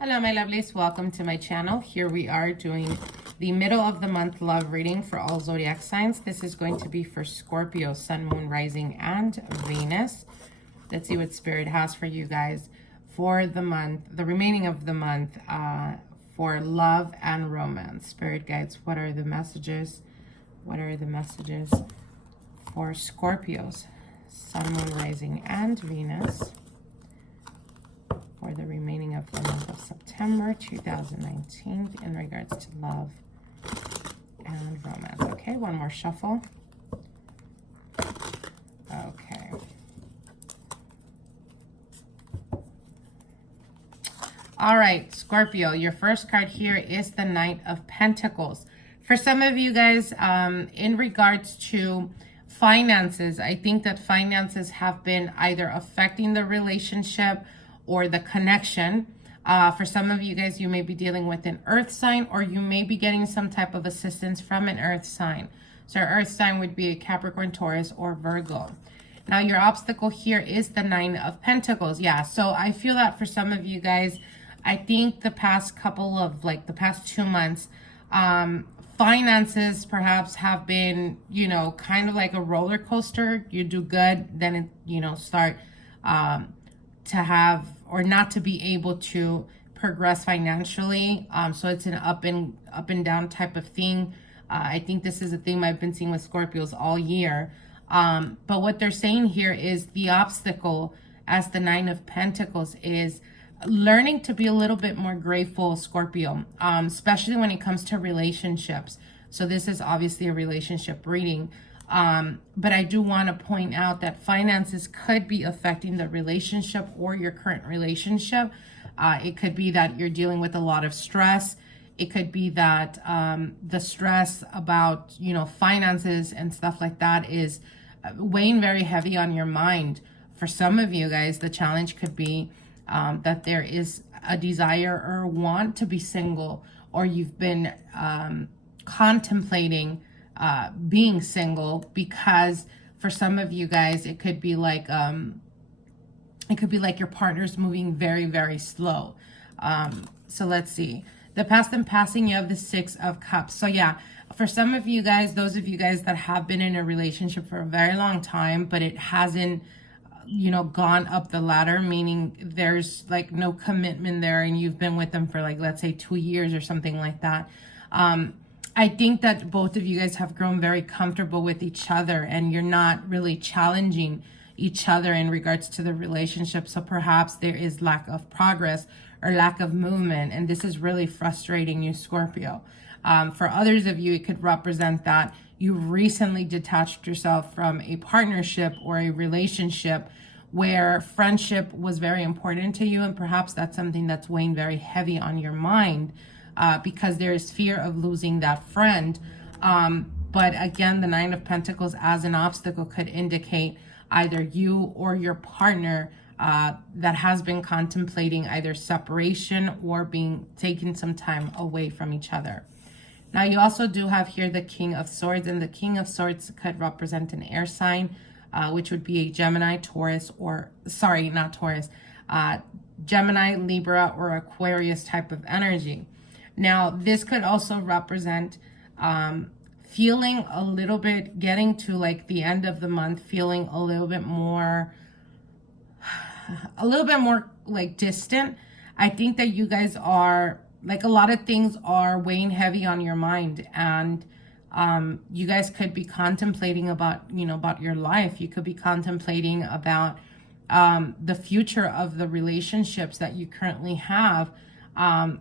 Hello my lovelies, welcome to my channel. Here we are doing the middle of the month love reading for all zodiac signs. This is going to be for Scorpio, Sun, Moon, Rising, and Venus. Let's see what Spirit has for you guys for the month, the remaining of the month, for love and romance. Spirit guides, what are the messages? What are the messages for Scorpios, Sun, Moon, Rising, and Venus for the remaining of the month of September 2019 in regards to love and romance? Okay, one more shuffle. Okay. All right, Scorpio, your first card here is the Knight of Pentacles. For some of you guys, in regards to finances, I think that finances have been either affecting the relationship or the connection. For some of you guys, you may be dealing with an earth sign, or you may be getting some type of assistance from an earth sign. So earth sign would be a Capricorn, Taurus, or Virgo. Now your obstacle here is the Nine of Pentacles. Yeah, so I feel that for some of you guys, I think the past couple of, like the past 2 months, finances perhaps have been, you know, kind of like a roller coaster. You do good, then it, you know, start to have or not to be able to progress financially. So it's an up and down type of thing. I think this is a theme I've been seeing with Scorpios all year. But what they're saying here is the obstacle as the Nine of Pentacles is learning to be a little bit more grateful, Scorpio, especially when it comes to relationships. So this is obviously a relationship reading. But I do want to point out that finances could be affecting the relationship or your current relationship. It could be that you're dealing with a lot of stress. It could be that the stress about, you know, finances and stuff like that is weighing very heavy on your mind. For some of you guys, the challenge could be that there is a desire or want to be single, or you've been contemplating being single, because for some of you guys it could be like your partner's moving very, very slow. So let's see, the past and passing, you have the Six of Cups. So yeah, for some of you guys, those of you guys that have been in a relationship for a very long time, but it hasn't, you know, gone up the ladder, meaning there's like no commitment there, and you've been with them for like, let's say 2 years or something like that. I think that both of you guys have grown very comfortable with each other, and you're not really challenging each other in regards to the relationship. So perhaps there is lack of progress or lack of movement, and this is really frustrating you, Scorpio. For others of you, it could represent that you recently detached yourself from a partnership or a relationship where friendship was very important to you, and perhaps that's something that's weighing very heavy on your mind. Because there is fear of losing that friend. But again, the Nine of Pentacles as an obstacle could indicate either you or your partner that has been contemplating either separation or taking some time away from each other. Now you also do have here the King of Swords, and the King of Swords could represent an air sign, which would be a Gemini, Taurus, or sorry, not Taurus, Gemini, Libra, or Aquarius type of energy. Now, this could also represent feeling a little bit, getting to like the end of the month, feeling a little bit more like distant. I think that you guys are, like, a lot of things are weighing heavy on your mind, and you guys could be contemplating about, you know, about your life. You could be contemplating about the future of the relationships that you currently have.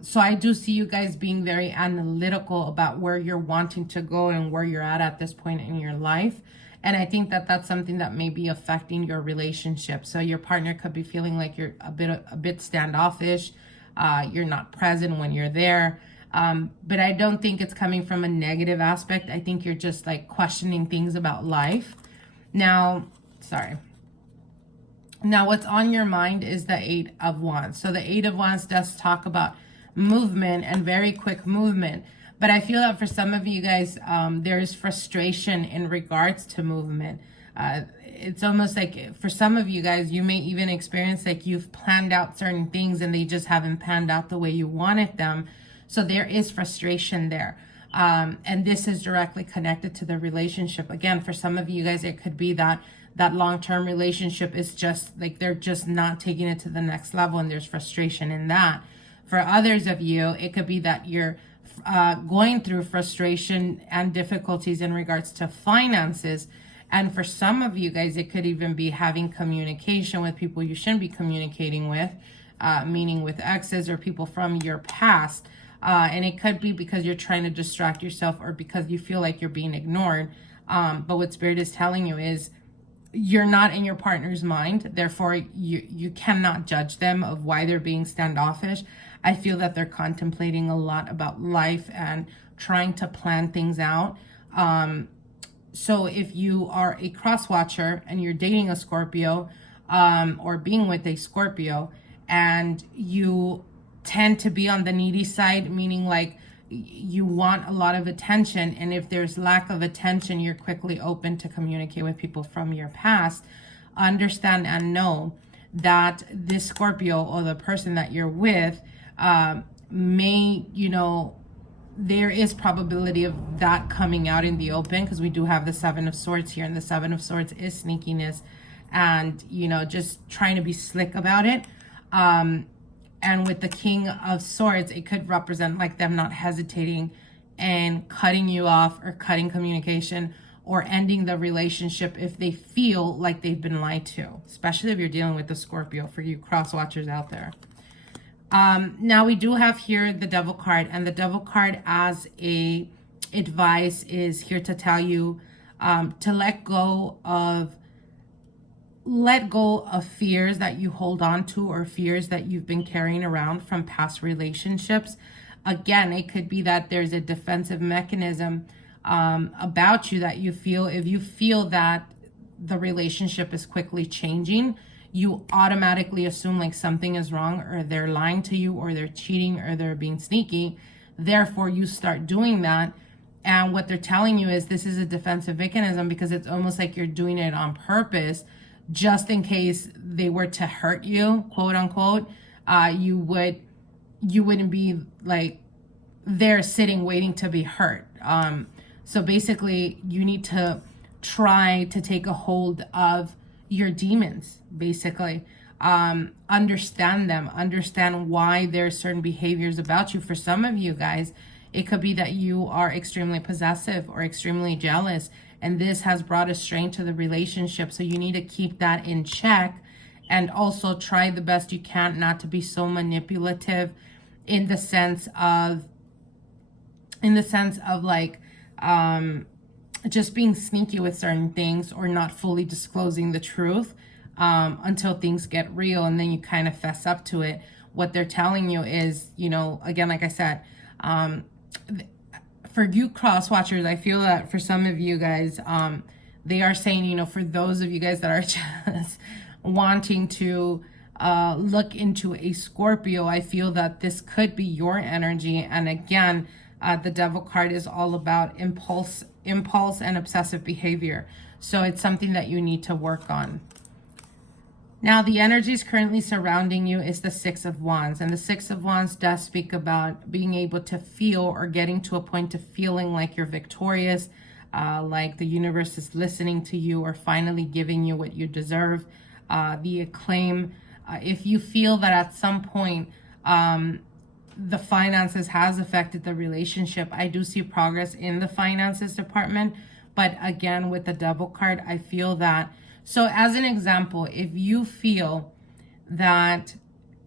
So I do see you guys being very analytical about where you're wanting to go and where you're at this point in your life. And I think that that's something that may be affecting your relationship. So your partner could be feeling like you're a bit standoffish. You're not present when you're there. But I don't think it's coming from a negative aspect. I think you're just like questioning things about life. Now, what's on your mind is the Eight of Wands. So the Eight of Wands does talk about movement and very quick movement. But I feel that for some of you guys, there is frustration in regards to movement. it's almost like for some of you guys, you may even experience like you've planned out certain things and they just haven't panned out the way you wanted them. So there is frustration there. And this is directly connected to the relationship. Again, for some of you guys, it could be that long-term relationship is just like they're just not taking it to the next level, and there's frustration in that. For others of you, it could be that you're going through frustration and difficulties in regards to finances. And for some of you guys, it could even be having communication with people you shouldn't be communicating with, meaning with exes or people from your past. And it could be because you're trying to distract yourself or because you feel like you're being ignored. But what Spirit is telling you is you're not in your partner's mind. Therefore, you cannot judge them of why they're being standoffish. I feel that they're contemplating a lot about life and trying to plan things out. So if you are a cross watcher and you're dating a Scorpio or being with a Scorpio, and you tend to be on the needy side, meaning like you want a lot of attention, and if there's lack of attention, you're quickly open to communicate with people from your past, understand and know that this Scorpio or the person that you're with may, there is probability of that coming out in the open, because we do have the Seven of Swords here, and the Seven of Swords is sneakiness and, just trying to be slick about it. And with the King of Swords, it could represent like them not hesitating and cutting you off or cutting communication or ending the relationship if they feel like they've been lied to, especially if you're dealing with the Scorpio, for you cross watchers out there. Now we do have here the Devil card, and the Devil card as a advice is here to tell you to let go of fears that you hold on to, or fears that you've been carrying around from past relationships. Again, it could be that there's a defensive mechanism about you that you feel, if you feel that the relationship is quickly changing, you automatically assume like something is wrong, or they're lying to you, or they're cheating, or they're being sneaky. Therefore, you start doing that. And what they're telling you is this is a defensive mechanism, because it's almost like you're doing it on purpose, just in case they were to hurt you, quote unquote. You wouldn't be like there sitting waiting to be hurt. So basically, you need to try to take a hold of your demons, basically. Understand them, understand why there's certain behaviors about you. For some of you guys, it could be that you are extremely possessive or extremely jealous, and this has brought a strain to the relationship. So you need to keep that in check, and also try the best you can not to be so manipulative in the sense of like just being sneaky with certain things, or not fully disclosing the truth until things get real, and then you kind of fess up to it. What they're telling you is, again, like I said, for you cross watchers, I feel that for some of you guys, they are saying, for those of you guys that are just wanting to look into a Scorpio, I feel that this could be your energy. And again, the Devil card is all about impulse and obsessive behavior. So it's something that you need to work on. Now, the energies currently surrounding you is the Six of Wands. And the Six of Wands does speak about being able to feel, or getting to a point of feeling like you're victorious, like the universe is listening to you, or finally giving you what you deserve, the acclaim. If you feel that at some point the finances has affected the relationship, I do see progress in the finances department. But again, with the Devil card, I feel that, so as an example, if you feel that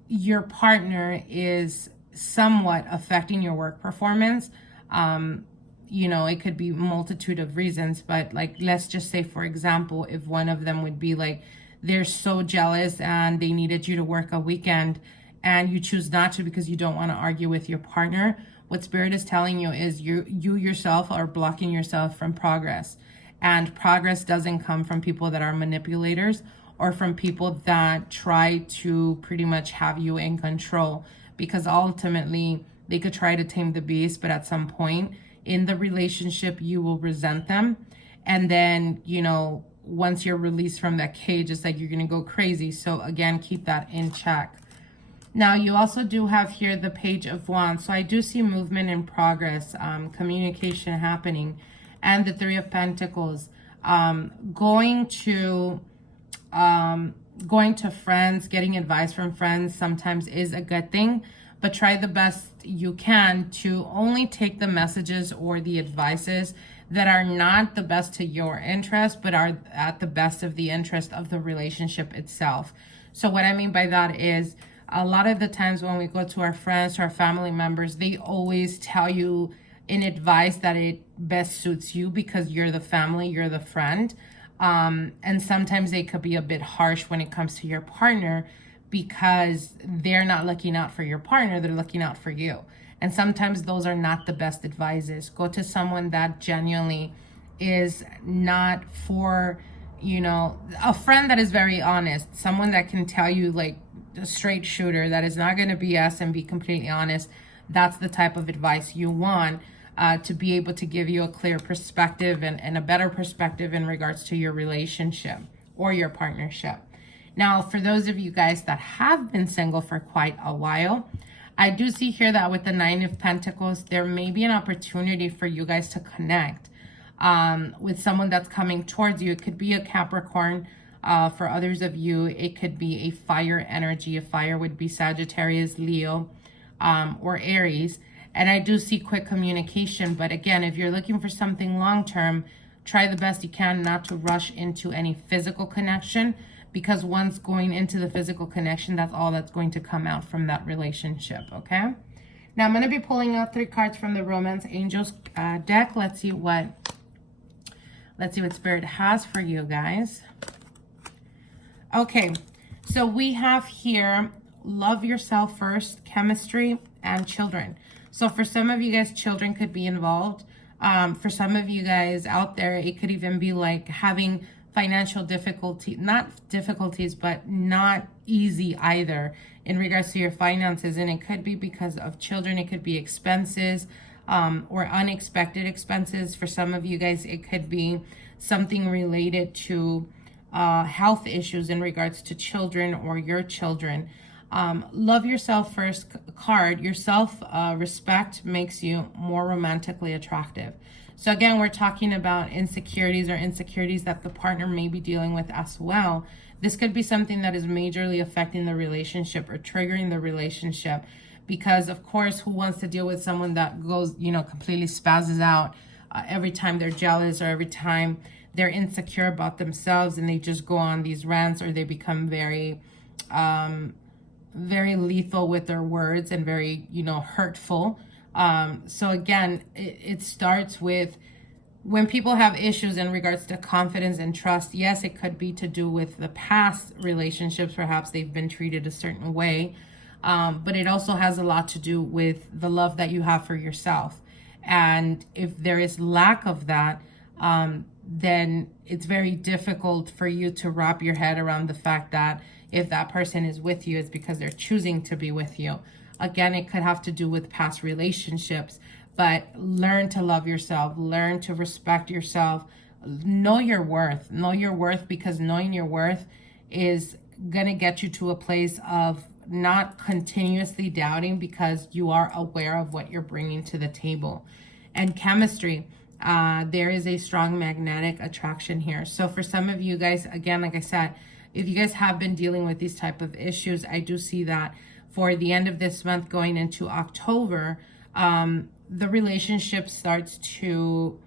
your partner is somewhat affecting your work performance, it could be a multitude of reasons, but like, let's just say, for example, if one of them would be like, they're so jealous and they needed you to work a weekend and you choose not to because you don't want to argue with your partner, what Spirit is telling you is you yourself are blocking yourself from progress. And progress doesn't come from people that are manipulators, or from people that try to pretty much have you in control, because ultimately they could try to tame the beast, but at some point in the relationship, you will resent them. And then, once you're released from that cage, it's like you're going to go crazy. So again, keep that in check. Now, you also do have here the Page of Wands. So I do see movement in progress, communication happening, and the Three of Pentacles. Going to friends, getting advice from friends sometimes is a good thing, but try the best you can to only take the messages or the advices that are not the best to your interest, but are at the best of the interest of the relationship itself. So what I mean by that is, a lot of the times when we go to our friends, to our family members, they always tell you in advice that it best suits you because you're the family, you're the friend. And sometimes they could be a bit harsh when it comes to your partner because they're not looking out for your partner, they're looking out for you. And sometimes those are not the best advices. Go to someone that genuinely is not for, you know, a friend that is very honest, someone that can tell you like a straight shooter, that is not going to BS and be completely honest. That's the type of advice you want to be able to give you a clear perspective and a better perspective in regards to your relationship or your partnership. Now, for those of you guys that have been single for quite a while, I do see here that with the Nine of Pentacles, there may be an opportunity for you guys to connect with someone that's coming towards you. It could be a Capricorn. For others of you, it could be a fire energy. A fire would be Sagittarius, Leo, or Aries. And I do see quick communication. But again, if you're looking for something long-term, try the best you can not to rush into any physical connection, because once going into the physical connection, that's all that's going to come out from that relationship, okay? Now, I'm going to be pulling out 3 cards from the Romance Angels deck. Let's see what Spirit has for you guys. Okay, so we have here love yourself first, chemistry, and children. So for some of you guys, children could be involved. For some of you guys out there, it could even be like having financial difficulty, not difficulties, but not easy either in regards to your finances. And it could be because of children. It could be expenses or unexpected expenses. For some of you guys, it could be something related to health issues in regards to children or your children. Love yourself first card. Your self-respect makes you more romantically attractive. So again, we're talking about insecurities or insecurities that the partner may be dealing with as well. This could be something that is majorly affecting the relationship or triggering the relationship, because of course, who wants to deal with someone that goes, you know, completely spazzes out every time they're jealous or every time they're insecure about themselves, and they just go on these rants, or they become very lethal with their words and very, you know, hurtful. So again, it starts with when people have issues in regards to confidence and trust. Yes, it could be to do with the past relationships. Perhaps they've been treated a certain way. But it also has a lot to do with the love that you have for yourself. And if there is lack of that, then it's very difficult for you to wrap your head around the fact that if that person is with you, it's because they're choosing to be with you. Again, it could have to do with past relationships, but learn to love yourself, learn to respect yourself, know your worth, because knowing your worth is going to get you to a place of not continuously doubting, because you are aware of what you're bringing to the table. And chemistry, there is a strong magnetic attraction here. So for some of you guys, again, like I said, if you guys have been dealing with these type of issues, I do see that for the end of this month going into October, the relationship starts to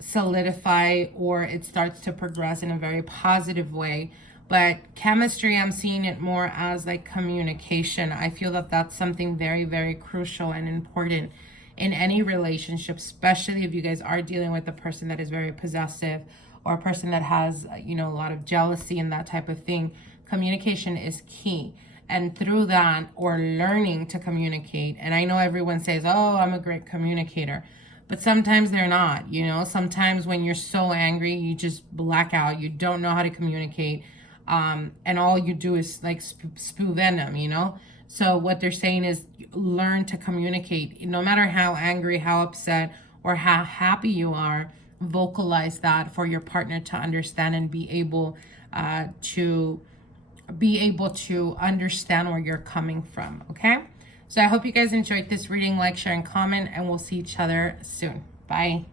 solidify, or it starts to progress in a very positive way. But chemistry, I'm seeing it more as like communication. I feel that that's something very, very crucial and important in any relationship, especially if you guys are dealing with a person that is very possessive, or a person that has, you know, a lot of jealousy and that type of thing. Communication is key. And through that, or learning to communicate, and I know everyone says, oh, I'm a great communicator, but sometimes they're not, you know. Sometimes when you're so angry, you just black out. You don't know how to communicate. And all you do is like spew venom, you know. So what they're saying is learn to communicate. No matter how angry, how upset, or how happy you are, vocalize that for your partner to understand and be able to understand where you're coming from. Okay, so I hope you guys enjoyed this reading. Like, share, and comment, and we'll see each other soon. Bye.